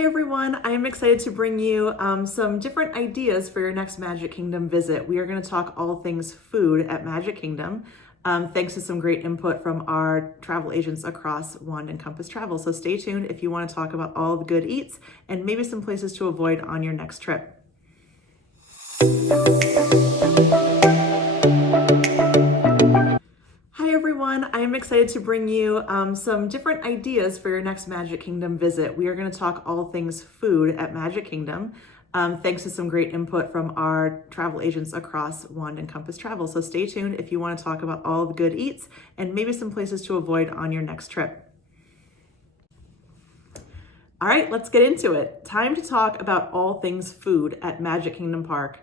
Hi everyone, I am excited to bring you some different ideas for your next Magic Kingdom visit. We are going to talk all things food at Magic Kingdom, thanks to some great input from our travel agents across Wand and Compass Travel. So stay tuned if you want to talk about all the good eats and maybe some places to avoid on your next trip. Hi everyone, I am excited to bring you some different ideas for your next Magic Kingdom visit. We are going to talk all things food at Magic Kingdom, thanks to some great input from our travel agents across Wand and Compass Travel. So stay tuned if you want to talk about all the good eats and maybe some places to avoid on your next trip. All right, let's get into it. Time to talk about all things food at Magic Kingdom Park.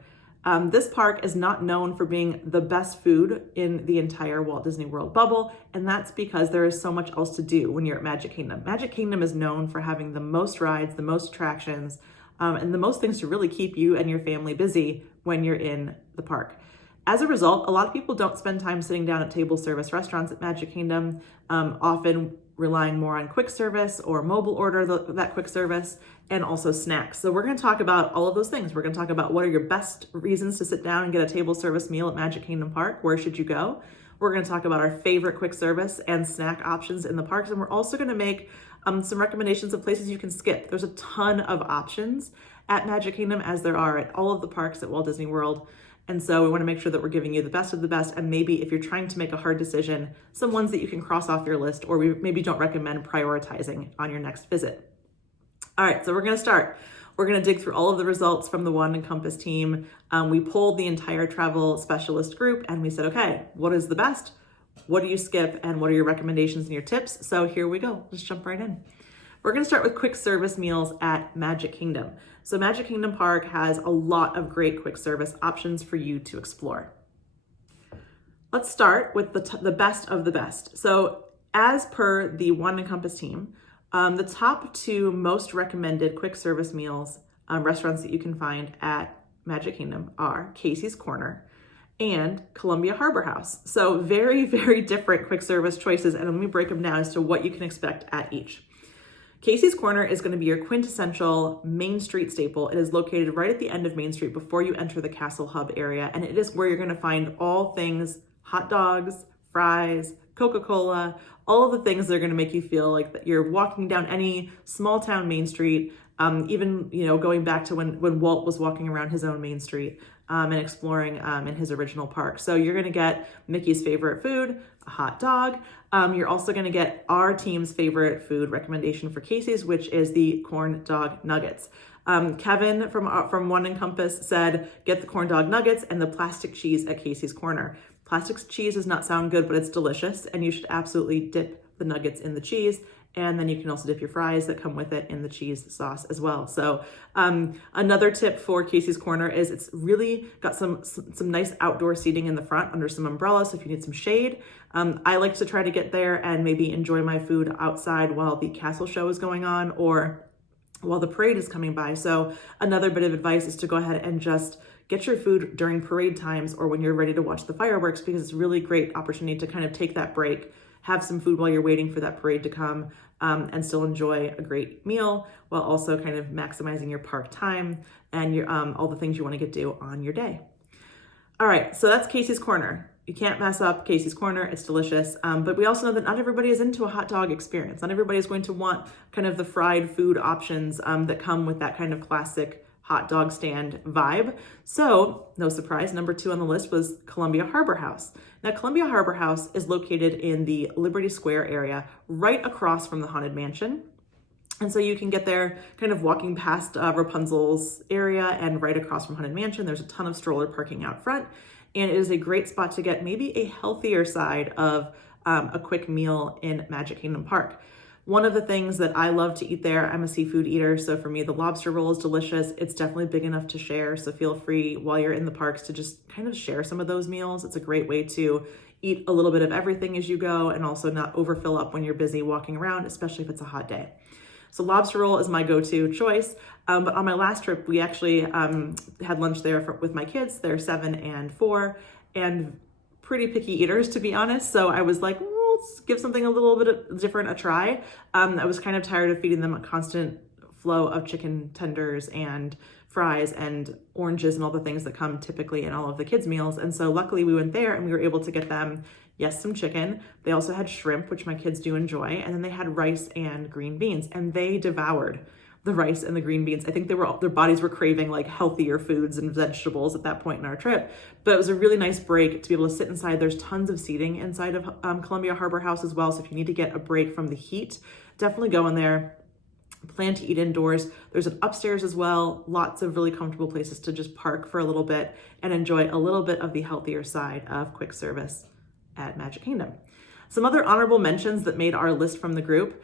This park is not known for being the best food in the entire Walt Disney World bubble, and that's because there is so much else to do when you're at Magic Kingdom. Magic Kingdom is known for having the most rides, the most attractions, and the most things to really keep you and your family busy when you're in the park. As a result, a lot of people don't spend time sitting down at table service restaurants at Magic Kingdom, often relying more on quick service or mobile order that quick service, and also snacks. So we're going to talk about all of those things. We're going to talk about what are your best reasons to sit down and get a table service meal at Magic Kingdom Park. Where should you go? We're going to talk about our favorite quick service and snack options in the parks. And we're also going to make some recommendations of places you can skip. There's a ton of options at Magic Kingdom, as there are at all of the parks at Walt Disney World. And so we want to make sure that we're giving you the best of the best. And maybe if you're trying to make a hard decision, some ones that you can cross off your list, or we maybe don't recommend prioritizing on your next visit. All right, so we're going to start. We're going to dig through all of the results from the Wand and Compass team. We polled the entire travel specialist group and we said, okay, what is the best? What do you skip? And what are your recommendations and your tips? So here we go. Let's jump right in. We're going to start with quick service meals at Magic Kingdom. So Magic Kingdom Park has a lot of great quick service options for you to explore. Let's start with the best of the best. So as per the Wand and Compass team, the top two most recommended quick service meals restaurants that you can find at Magic Kingdom are Casey's Corner and Columbia Harbor House. So very, very different quick service choices. And let me break them down as to what you can expect at each. Casey's Corner is going to be your quintessential Main Street staple. It is located right at the end of Main Street before you enter the Castle Hub area. And it is where you're going to find all things hot dogs, fries, Coca-Cola, all of the things that are going to make you feel like that you're walking down any small town Main Street, even, going back to when Walt was walking around his own Main Street and exploring in his original park. So you're going to get Mickey's favorite food, a hot dog. You're also going to get our team's favorite food recommendation for Casey's, which is the corn dog nuggets. Kevin from Wand and Compass said, get the corn dog nuggets and the plastic cheese at Casey's Corner. Plastic cheese does not sound good, but it's delicious, and you should absolutely dip the nuggets in the cheese. And then you can also dip your fries that come with it in the cheese sauce as well. So another tip for Casey's Corner is it's really got some nice outdoor seating in the front under some umbrellas. So if you need some shade, I like to try to get there and maybe enjoy my food outside while the castle show is going on or while the parade is coming by. So another bit of advice is to go ahead and just get your food during parade times or when you're ready to watch the fireworks, because it's a really great opportunity to kind of take that break, have some food while you're waiting for that parade to come, and still enjoy a great meal while also kind of maximizing your park time and your all the things you want to get to on your day. All right, so that's Casey's Corner. You can't mess up Casey's Corner. It's delicious. But we also know that not everybody is into a hot dog experience. Not everybody is going to want kind of the fried food options that come with that kind of classic hot dog stand vibe. So no surprise, number 2 on the list was Columbia Harbor House. Now, Columbia Harbor House is located in the Liberty Square area, right across from the Haunted Mansion. And so you can get there kind of walking past Rapunzel's area and right across from Haunted Mansion. There's a ton of stroller parking out front. And it is a great spot to get maybe a healthier side of a quick meal in Magic Kingdom Park. One of the things that I love to eat there, I'm a seafood eater, so for me the lobster roll is delicious. It's definitely big enough to share, so feel free while you're in the parks to just kind of share some of those meals. It's a great way to eat a little bit of everything as you go and also not overfill up when you're busy walking around, especially if it's a hot day. So lobster roll is my go-to choice. But on my last trip, we actually had lunch there with my kids. They're 7 and 4 and pretty picky eaters, to be honest. So I was like, let's give something a little bit different a try. I was kind of tired of feeding them a constant flow of chicken tenders and fries and oranges and all the things that come typically in all of the kids' meals. And so luckily we went there and we were able to get them, yes, some chicken. They also had shrimp, which my kids do enjoy. And then they had rice and green beans, and they devoured the rice and the green beans. I think their bodies were craving like healthier foods and vegetables at that point in our trip. But it was a really nice break to be able to sit inside. There's tons of seating inside of Columbia Harbor House as well. So if you need to get a break from the heat, definitely go in there. Plan to eat indoors. There's an upstairs as well. Lots of really comfortable places to just park for a little bit and enjoy a little bit of the healthier side of quick service at Magic Kingdom. Some other honorable mentions that made our list from the group.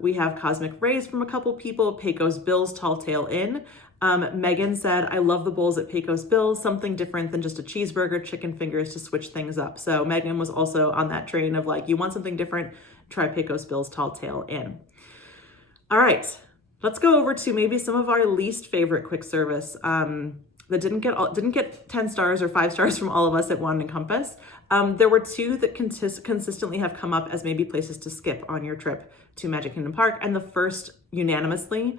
We have Cosmic Rays from a couple people, Pecos Bill's Tall Tale Inn. Megan said, I love the bowls at Pecos Bill's, something different than just a cheeseburger, chicken fingers to switch things up. So Megan was also on that train of like, you want something different, try Pecos Bill's Tall Tale Inn. All right, let's go over to maybe some of our least favorite quick service that didn't get 10 stars or 5 stars from all of us at Wand and Compass. There were two that consistently have come up as maybe places to skip on your trip to Magic Kingdom Park. And the first unanimously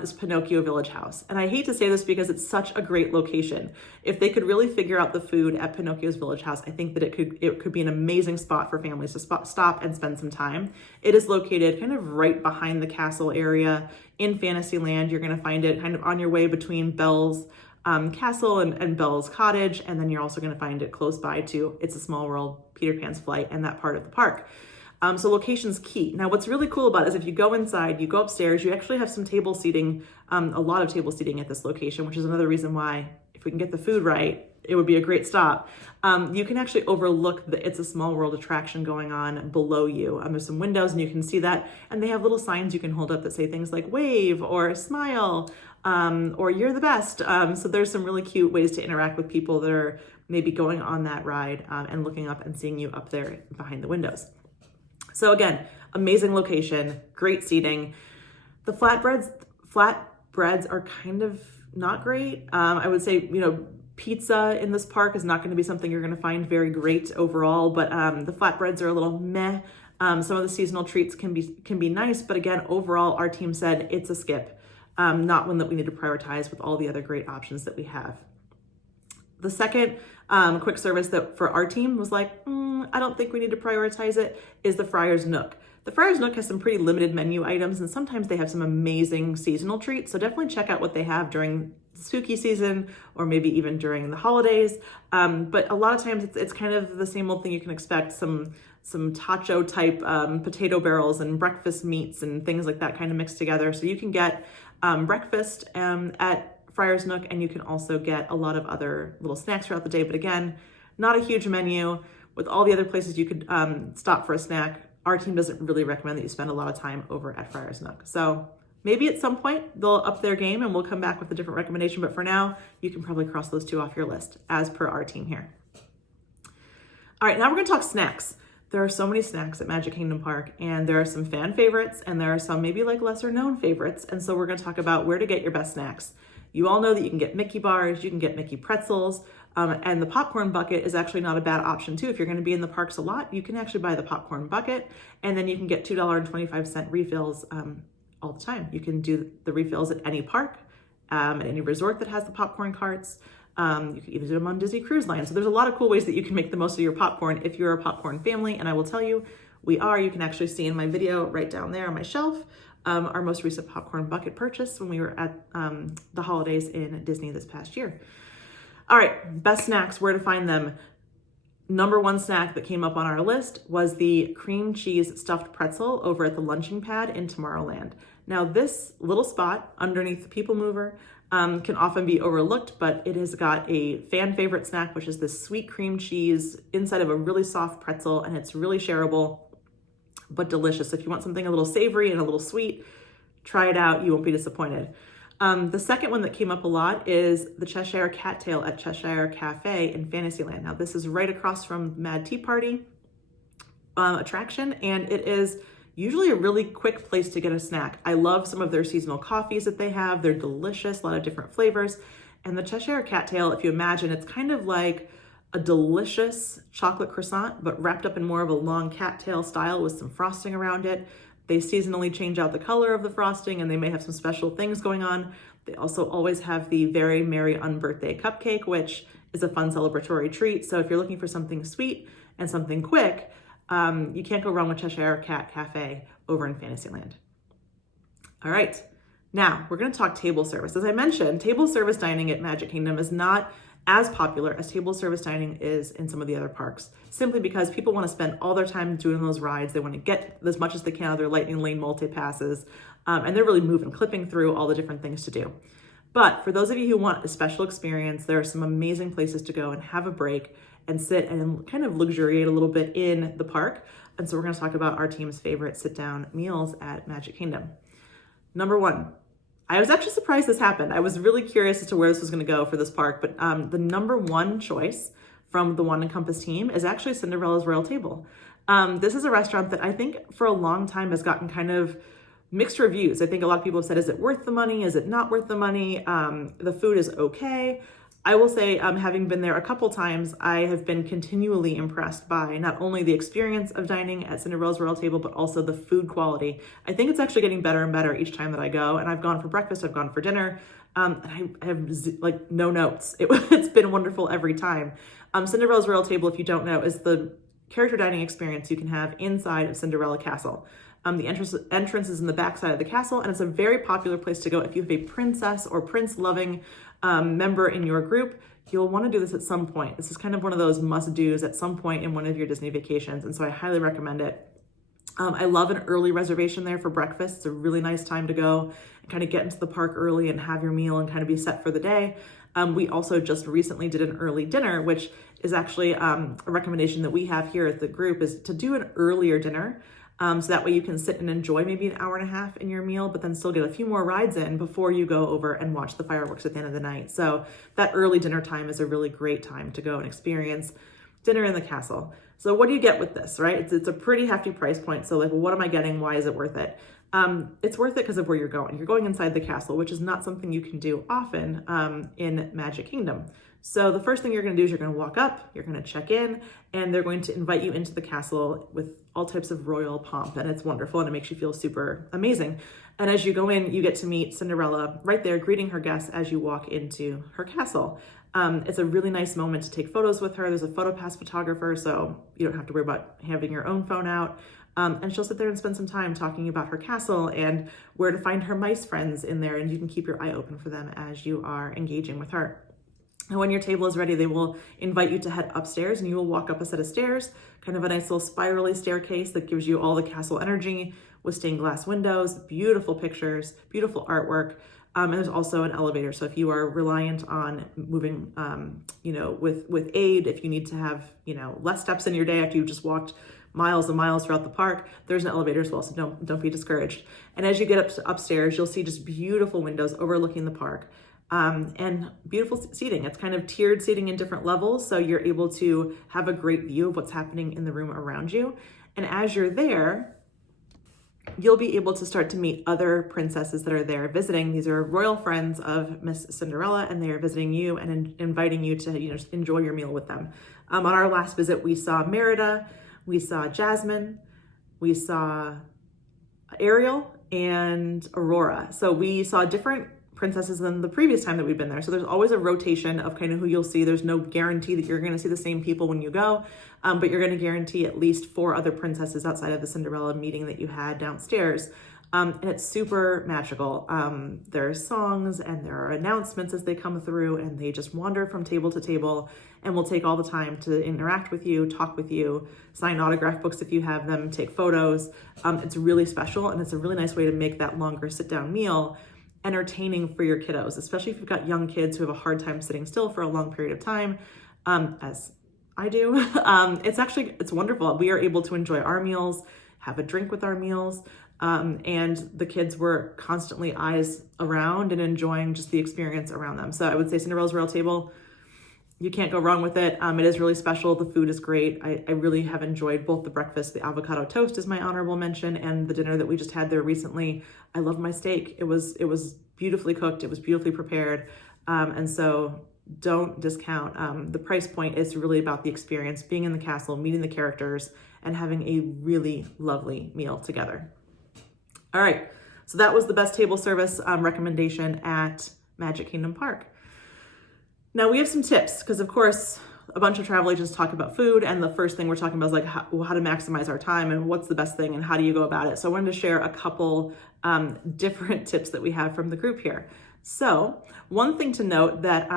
is Pinocchio Village House. And I hate to say this because it's such a great location. If they could really figure out the food at Pinocchio's Village House, I think that it could be an amazing spot for families to stop and spend some time. It is located kind of right behind the castle area in Fantasyland. You're going to find it kind of on your way between Belle's Castle and Belle's Cottage, and then you're also going to find it close by to It's a Small World, Peter Pan's Flight, and that part of the park. So location's key. Now, what's really cool about it is if you go inside, you go upstairs, you actually have some table seating, a lot of table seating at this location, which is another reason why, if we can get the food right, it would be a great stop. You can actually overlook the It's a Small World attraction going on below you. There's some windows and you can see that, and they have little signs you can hold up that say things like wave or smile, or you're the best. So there's some really cute ways to interact with people that are maybe going on that ride and looking up and seeing you up there behind the windows. So again, amazing location, great seating. The flatbreads are kind of not great. I would say, pizza in this park is not going to be something you're going to find very great overall, but the flatbreads are a little meh. Some of the seasonal treats can be nice, but again, overall, our team said it's a skip, not one that we need to prioritize with all the other great options that we have. The second quick service that for our team was like, I don't think we need to prioritize it, is the Friar's Nook. The Friar's Nook has some pretty limited menu items, and sometimes they have some amazing seasonal treats. So definitely check out what they have during spooky season or maybe even during the holidays. But a lot of times it's kind of the same old thing you can expect, some tacho type potato barrels and breakfast meats and things like that kind of mixed together. So you can get breakfast at Friar's Nook, and you can also get a lot of other little snacks throughout the day. But again, not a huge menu. With all the other places you could stop for a snack, our team doesn't really recommend that you spend a lot of time over at Friar's Nook. So maybe at some point they'll up their game and we'll come back with a different recommendation. But for now, you can probably cross those two off your list as per our team here. All right, now we're gonna talk snacks. There are so many snacks at Magic Kingdom Park, and there are some fan favorites and there are some maybe like lesser known favorites. And so we're gonna talk about where to get your best snacks. You all know that you can get Mickey bars, you can get Mickey pretzels, and the popcorn bucket is actually not a bad option too. If you're going to be in the parks a lot, you can actually buy the popcorn bucket, and then you can get $2.25 refills all the time. You can do the refills at any park, at any resort that has the popcorn carts. You can even do them on Disney Cruise Line. So there's a lot of cool ways that you can make the most of your popcorn if you're a popcorn family, and I will tell you, we are. You can actually see in my video right down there on my shelf our most recent popcorn bucket purchase when we were at the holidays in Disney this past year. All right, best snacks, where to find them. Number one snack that came up on our list was the cream cheese stuffed pretzel over at the lunching pad in Tomorrowland. Now this little spot underneath the People Mover can often be overlooked, but it has got a fan favorite snack, which is this sweet cream cheese inside of a really soft pretzel, and it's really shareable, but delicious. If you want something a little savory and a little sweet, try it out. You won't be disappointed. The second one that came up a lot is the Cheshire Cattail at Cheshire Cafe in Fantasyland. Now this is right across from Mad Tea Party attraction, and it is usually a really quick place to get a snack. I love some of their seasonal coffees that they have. They're delicious, a lot of different flavors. And the Cheshire Cattail, if you imagine, it's kind of like a delicious chocolate croissant, but wrapped up in more of a long cattail style with some frosting around it. They seasonally change out the color of the frosting, and they may have some special things going on. They also always have the Very Merry Unbirthday Cupcake, which is a fun celebratory treat. So if you're looking for something sweet and something quick, you can't go wrong with Cheshire Cat Cafe over in Fantasyland. All right, now we're gonna talk table service. As I mentioned, table service dining at Magic Kingdom is not as popular as table service dining is in some of the other parks, simply because people want to spend all their time doing those rides. They want to get as much as they can out of their Lightning Lane multi-passes, and they're really moving, clipping through all the different things to do. But for those of you who want a special experience, there are some amazing places to go and have a break and sit and kind of luxuriate a little bit in the park. And so we're going to talk about our team's favorite sit-down meals at Magic Kingdom. Number one, I was actually surprised this happened. I was really curious as to where this was going to go for this park, but the number one choice from the Wand and Compass team is actually Cinderella's Royal Table. This is a restaurant that I think for a long time has gotten kind of mixed reviews. I think a lot of people have said, is it worth the money? Is it not worth the money? The food is okay. I will say, having been there a couple times, I have been continually impressed by not only the experience of dining at Cinderella's Royal Table, but also the food quality. I think it's actually getting better and better each time that I go. And I've gone for breakfast, I've gone for dinner. I have like no notes. It's been wonderful every time. Cinderella's Royal Table, if you don't know, is the character dining experience you can have inside of Cinderella Castle. The entrance is in the back side of the castle, and it's a very popular place to go if you have a princess or prince-loving member in your group. You'll want to do this at some point. This is kind of one of those must-dos at some point in one of your Disney vacations, and so I highly recommend it. I love an early reservation there for breakfast. It's a really nice time to go and kind of get into the park early and have your meal and kind of be set for the day. We also just recently did an early dinner, which is actually a recommendation that we have here at the group, is to do an earlier dinner. So that way you can sit and enjoy maybe an hour and a half in your meal, but then still get a few more rides in before you go over and watch the fireworks at the end of the night. So that early dinner time is a really great time to go and experience dinner in the castle. So what do you get with this, right? It's a pretty hefty price point. So like, well, what am I getting? Why is it worth it? It's worth it because of where you're going. You're going inside the castle, which is not something you can do often in Magic Kingdom. So the first thing you're going to do is you're going to walk up, you're going to check in, and they're going to invite you into the castle with all types of royal pomp, and it's wonderful, and it makes you feel super amazing. And as you go in, you get to meet Cinderella right there, greeting her guests as you walk into her castle. It's a really nice moment to take photos with her. There's a PhotoPass photographer, so you don't have to worry about having your own phone out. And she'll sit there and spend some time talking about her castle and where to find her mice friends in there, and you can keep your eye open for them as you are engaging with her. And when your table is ready, they will invite you to head upstairs, and you will walk up a set of stairs, kind of a nice little spirally staircase that gives you all the castle energy with stained glass windows, beautiful pictures, beautiful artwork. And there's also an elevator. So if you are reliant on moving, with aid, if you need to have, less steps in your day after you've just walked miles and miles throughout the park, there's an elevator as well. So don't be discouraged. And as you get upstairs, you'll see just beautiful windows overlooking the park. And beautiful seating. It's kind of tiered seating in different levels, so you're able to have a great view of what's happening in the room around you. And as you're there, you'll be able to start to meet other princesses that are there visiting. These are royal friends of Miss Cinderella, and they are visiting you and inviting you to enjoy your meal with them. On our last visit, we saw Merida, we saw Jasmine, we saw Ariel, and Aurora. So we saw different princesses than the previous time that we've been there. So there's always a rotation of kind of who you'll see. There's no guarantee that you're going to see the same people when you go, but you're going to guarantee at least 4 other princesses outside of the Cinderella meeting that you had downstairs. And it's super magical. There are songs and there are announcements as they come through, and they just wander from table to table and will take all the time to interact with you, talk with you, sign autograph books if you have them, take photos. It's really special, and it's a really nice way to make that longer sit-down meal entertaining for your kiddos, especially if you've got young kids who have a hard time sitting still for a long period of time, as I do. It's wonderful. We are able to enjoy our meals, have a drink with our meals, and the kids were constantly eyes around and enjoying just the experience around them. So I would say Cinderella's Royal Table, you can't go wrong with it. It is really special. The food is great. I really have enjoyed both the breakfast, the avocado toast is my honorable mention, and the dinner that we just had there recently. I love my steak. It was beautifully cooked. It was beautifully prepared. And so don't discount. The price point is really about the experience, being in the castle, meeting the characters, and having a really lovely meal together. All right, so that was the best table service recommendation at Magic Kingdom Park. Now we have some tips, because of course, a bunch of travel agents talk about food, and the first thing we're talking about is like how to maximize our time and what's the best thing and how do you go about it. So I wanted to share a couple different tips that we have from the group here. So one thing to note that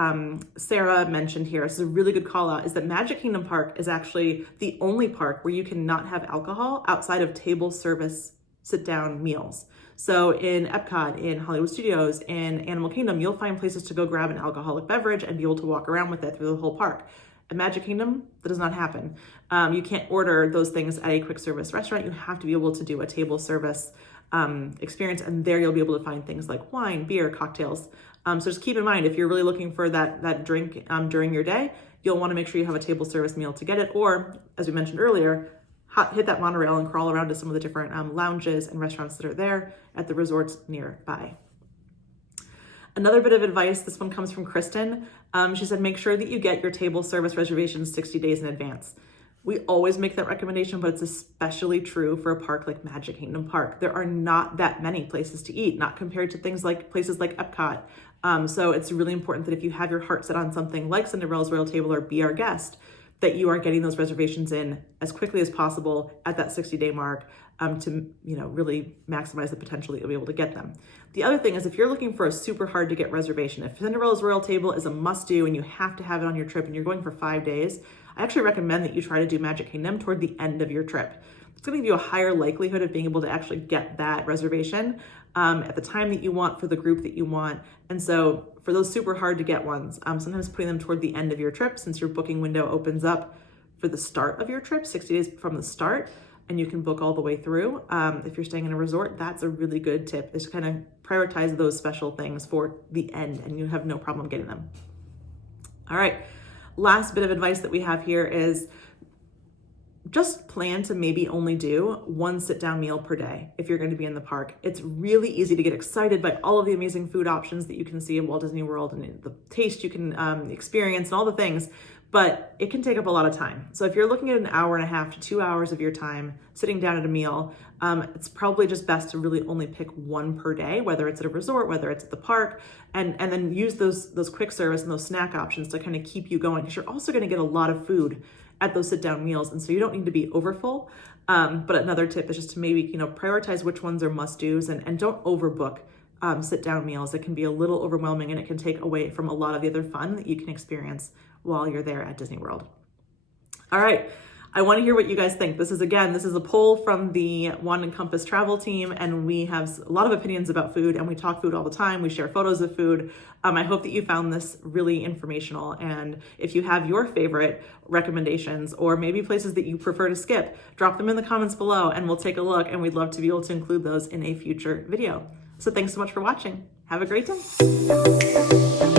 Sarah mentioned here, this is a really good call out, is that Magic Kingdom Park is actually the only park where you cannot have alcohol outside of table service sit-down meals. So in Epcot, in Hollywood Studios, in Animal Kingdom, you'll find places to go grab an alcoholic beverage and be able to walk around with it through the whole park. At Magic Kingdom, that does not happen. You can't order those things at a quick service restaurant. You have to be able to do a table service experience, and there you'll be able to find things like wine, beer, cocktails. So just keep in mind, if you're really looking for that drink during your day, you'll want to make sure you have a table service meal to get it, or as we mentioned earlier, hit that monorail and crawl around to some of the different lounges and restaurants that are there at the resorts nearby. Another bit of advice, this one comes from Kristen. She said, make sure that you get your table service reservations 60 days in advance. We always make that recommendation, but it's especially true for a park like Magic Kingdom Park. There are not that many places to eat, not compared to things like places like Epcot. So it's really important that if you have your heart set on something like Cinderella's Royal Table or Be Our Guest, that you are getting those reservations in as quickly as possible at that 60-day mark to really maximize the potential that you'll be able to get them. The other thing is, if you're looking for a super hard to get reservation, if Cinderella's Royal Table is a must-do and you have to have it on your trip and you're going for 5 days, I actually recommend that you try to do Magic Kingdom toward the end of your trip. It's going to give you a higher likelihood of being able to actually get that reservation at the time that you want for the group that you want. And so for those super hard to get ones, sometimes putting them toward the end of your trip, since your booking window opens up for the start of your trip, 60 days from the start, and you can book all the way through. If you're staying in a resort, that's a really good tip, is to kind of prioritize those special things for the end and you have no problem getting them. All right, last bit of advice that we have here is just plan to maybe only do one sit-down meal per day if you're going to be in the park. It's really easy to get excited by all of the amazing food options that you can see in Walt Disney World and the taste you can experience and all the things, but it can take up a lot of time. So if you're looking at an hour and a half to 2 hours of your time sitting down at a meal, it's probably just best to really only pick one per day, whether it's at a resort, whether it's at the park, and then use those quick service and those snack options to kind of keep you going, because you're also going to get a lot of food at those sit-down meals, and so you don't need to be overfull. But another tip is just to maybe prioritize which ones are must-dos, and don't overbook sit-down meals. It can be a little overwhelming, and it can take away from a lot of the other fun that you can experience while you're there at Disney World. All right, I want to hear what you guys think. This is a poll from the Wand and Compass travel team, and we have a lot of opinions about food, and we talk food all the time. We share photos of food. I hope that you found this really informational, and if you have your favorite recommendations or maybe places that you prefer to skip, drop them in the comments below and we'll take a look, and we'd love to be able to include those in a future video. So thanks so much for watching. Have a great day.